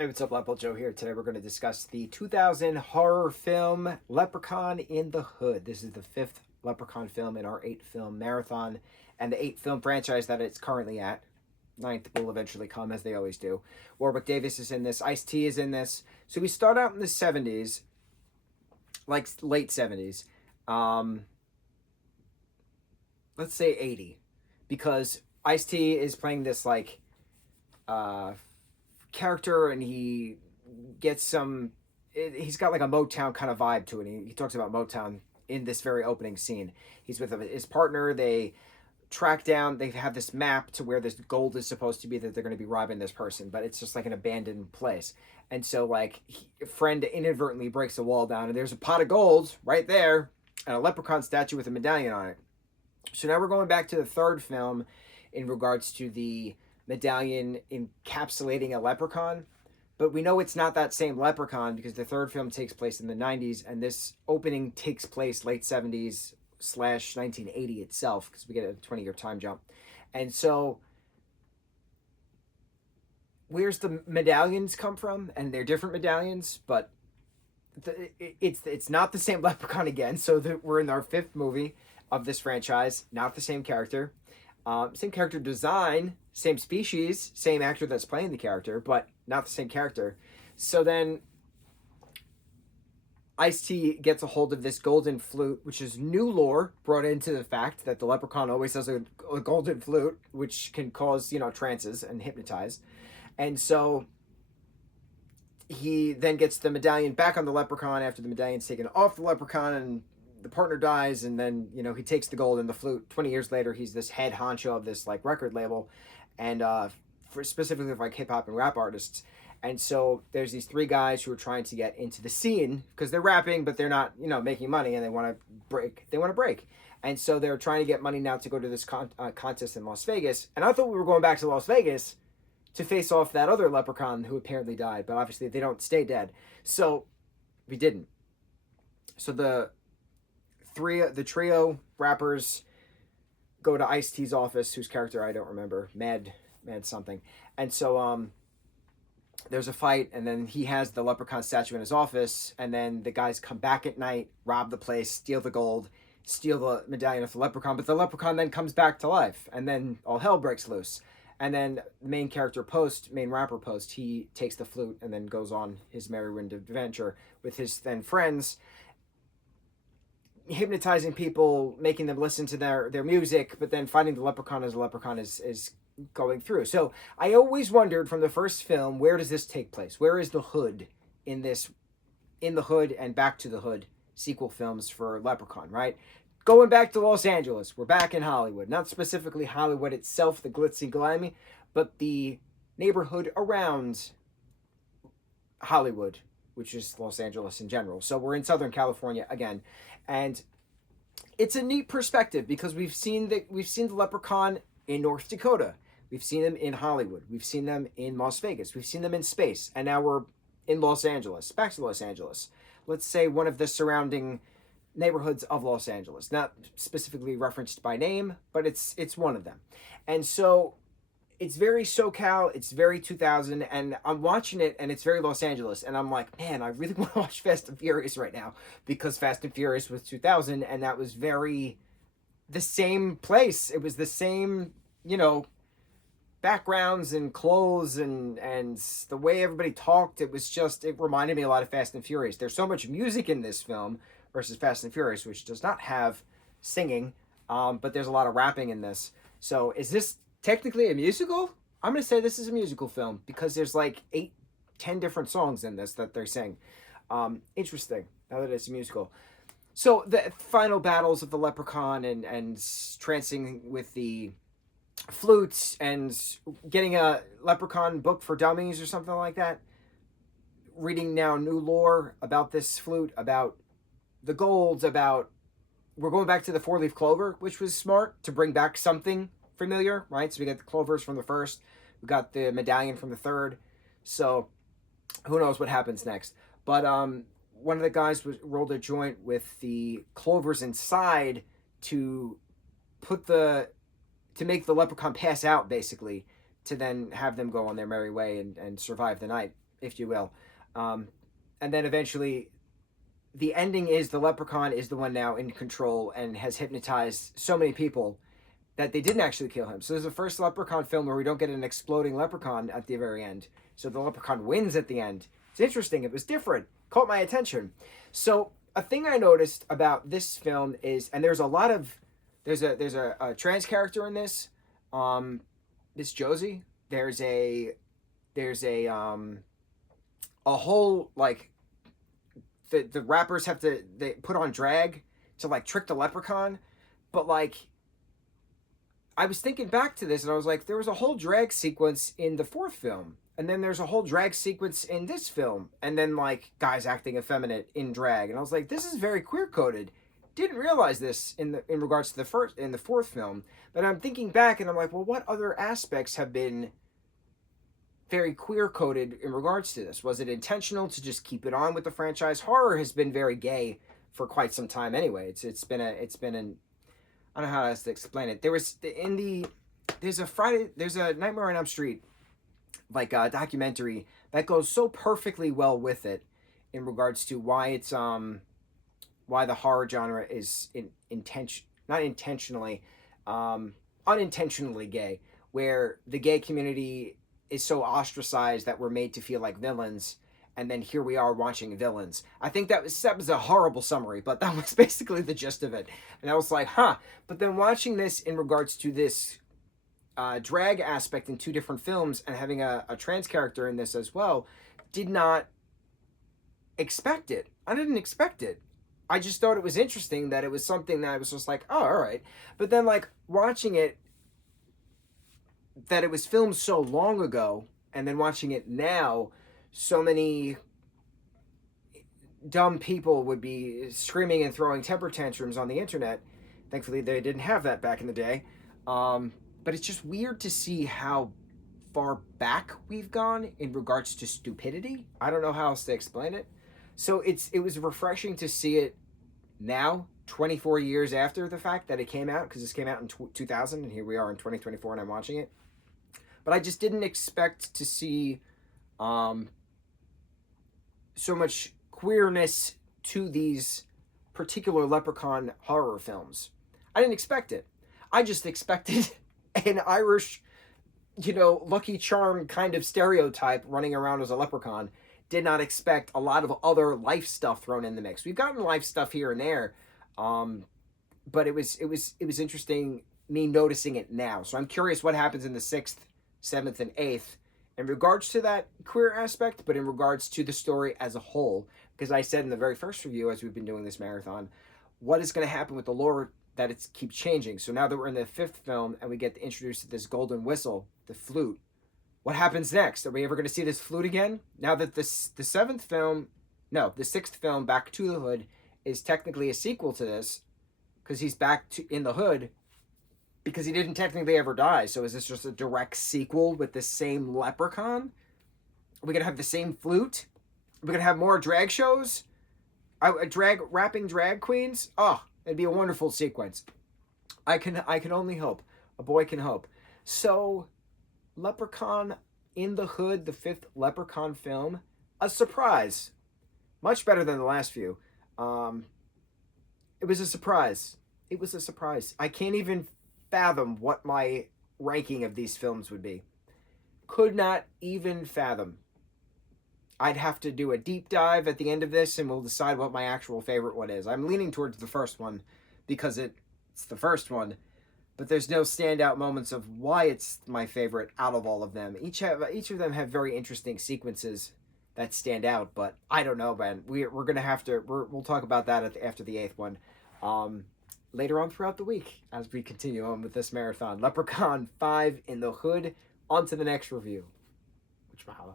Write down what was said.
Hey, what's up, lightboltjoe here. Today we're going to discuss the 2000 horror film Leprechaun in the Hood. This is the fifth Leprechaun film in our 8-film marathon and the 8-film franchise that it's currently at. Ninth will eventually come, as they always do. Warwick Davis is in this. Ice-T is in this. So we start out in the 70s, like late 70s. Let's say 80, because Ice-T is playing this like character, and he gets he's got like a Motown kind of vibe to it. He talks about Motown in this very opening scene. He's with his partner. They track down, they have this map to where this gold is supposed to be, that they're going to be robbing this person, but it's just like an abandoned place. And so like a friend inadvertently breaks the wall down, and there's a pot of gold right there and a leprechaun statue with a medallion on it. So now we're going back to the third film in regards to the medallion encapsulating a leprechaun, but we know it's not that same leprechaun because the third film takes place in the 90s, and this opening takes place late 70s / 1980 itself, because we get a 20-year time jump. And so where's the medallions come from? And they're different medallions, but it's not the same leprechaun again. So we're in our fifth movie of this franchise, not the same character. Same character design, same species, same actor that's playing the character, but not the same character. So then Ice-T gets a hold of this golden flute, which is new lore brought into the fact that the leprechaun always has a golden flute, which can cause, trances and hypnotize. And so he then gets the medallion back on the leprechaun after the medallion's taken off the leprechaun, and the partner dies, and then he takes the gold and the flute. 20 years later, he's this head honcho of this like record label, and specifically for like hip-hop and rap artists. And so there's these three guys who are trying to get into the scene because they're rapping, but they're not making money, and they want to break. And so they're trying to get money now to go to this contest in Las Vegas. And I thought we were going back to Las Vegas to face off that other leprechaun who apparently died, but obviously they don't stay dead, so we didn't. So the trio rappers go to Ice-T's office, whose character I don't remember, Mad something. And so there's a fight, and then he has the leprechaun statue in his office, and then the guys come back at night, rob the place, steal the gold, steal the medallion of the leprechaun, but the leprechaun then comes back to life, and then all hell breaks loose. And then the main rapper Post, he takes the flute and then goes on his merry wind adventure with his then friends, hypnotizing people, making them listen to their music, but then finding the leprechaun as a leprechaun is going through. So I always wondered from the first film, where does this take place? Where is the hood in the Hood and Back to the Hood sequel films for Leprechaun, right? Going back to Los Angeles, we're back in Hollywood. Not specifically Hollywood itself, the glitzy glammy, but the neighborhood around Hollywood, which is Los Angeles in general. So we're in Southern California again. And it's a neat perspective because we've seen the leprechaun in North Dakota. We've seen them in Hollywood. We've seen them in Las Vegas. We've seen them in space. And now we're in Los Angeles. Back to Los Angeles. Let's say one of the surrounding neighborhoods of Los Angeles. Not specifically referenced by name, but it's one of them. And so it's very SoCal, it's very 2000, and I'm watching it, and it's very Los Angeles, and I'm like, man, I really want to watch Fast and Furious right now, because Fast and Furious was 2000, and that was very the same place. It was the same, backgrounds and clothes and the way everybody talked. It reminded me a lot of Fast and Furious. There's so much music in this film versus Fast and Furious, which does not have singing, but there's a lot of rapping in this. So is this technically a musical? I'm going to say this is a musical film because there's like 8-10 different songs in this that they're sing. Interesting, now that it's a musical. So the final battles of the leprechaun and trancing with the flutes and getting a leprechaun book for dummies or something like that. Reading now new lore about this flute, about the golds, we're going back to the 4-leaf clover, which was smart to bring back something familiar, right? So we got the clovers from the first, we got the medallion from the third, so who knows what happens next. But one of the guys rolled a joint with the clovers inside to make the leprechaun pass out, basically, to then have them go on their merry way and survive the night. if you will. And then eventually, the ending is the Leprechaun is the one now in control and has hypnotized so many people that they didn't actually kill him. So there's the first Leprechaun film where we don't get an exploding Leprechaun at the very end. So the Leprechaun wins at the end. It's interesting. It was different. Caught my attention. So a thing I noticed about this film is, and there's a lot of, there's a trans character in this. This Josie. A whole like the rappers have to they put on drag to like trick the Leprechaun, but like I was thinking back to this and I was like, there was a whole drag sequence in the fourth film, and then there's a whole drag sequence in this film, and then like guys acting effeminate in drag, and I was like, this is very queer coded. Didn't realize this in regards to the fourth film, but I'm thinking back and I'm like, well, what other aspects have been very queer coded in regards to this? Was it intentional to just keep it on with the franchise? Horror has been very gay for quite some time anyway. It's been an I don't know how else to explain it. There's a Nightmare on Elm Street like a documentary that goes so perfectly well with it in regards to why it's why the horror genre is unintentionally gay, where the gay community is so ostracized that we're made to feel like villains, and then here we are watching villains. I think that was a horrible summary, but that was basically the gist of it. And I was like, huh. But then watching this in regards to this drag aspect in two different films and having a trans character in this as well, did not expect it. I didn't expect it. I just thought it was interesting that it was something that I was just like, oh, all right. But then like watching it, that it was filmed so long ago, and then watching it now, so many dumb people would be screaming and throwing temper tantrums on the internet. Thankfully, they didn't have that back in the day. But it's just weird to see how far back we've gone in regards to stupidity. I don't know how else to explain it. So it was refreshing to see it now, 24 years after the fact that it came out, because this came out in 2000, and here we are in 2024, and I'm watching it. But I just didn't expect to see so much queerness to these particular Leprechaun horror films. I didn't expect it. I just expected an Irish, Lucky Charm kind of stereotype running around as a leprechaun. Did not expect a lot of other life stuff thrown in the mix. We've gotten life stuff here and there, but it was interesting me noticing it now. So I'm curious what happens in the 6th, 7th, and 8th in regards to that queer aspect, but in regards to the story as a whole. Because I said in the very first review, as we've been doing this marathon, what is going to happen with the lore, that it keeps changing. So now that we're in the 5th film and we get introduced to this golden whistle, the flute, what happens next? Are we ever going to see this flute again? Now that the 6th film, Back to the Hood, is technically a sequel to this, because he's in the hood, because he didn't technically ever die. So is this just a direct sequel with the same leprechaun? Are we going to have the same flute? Are we going to have more drag shows? Rapping drag queens? Oh, it'd be a wonderful sequence. I can only hope. A boy can hope. So, Leprechaun in the Hood, the 5th Leprechaun film, a surprise. Much better than the last few. It was a surprise. I can't even fathom what my ranking of these films would be. Could not even fathom. I'd have to do a deep dive at the end of this, and we'll decide what my actual favorite one is. I'm leaning towards the first one because it's the first one, but there's no standout moments of why it's my favorite out of all of them. Each of them have very interesting sequences that stand out, but I don't know, man. We're gonna have to. We'll talk about that after the 8th one. Later on throughout the week as we continue on with this marathon. Leprechaun 5 in the Hood. On to the next review. Which mahalo.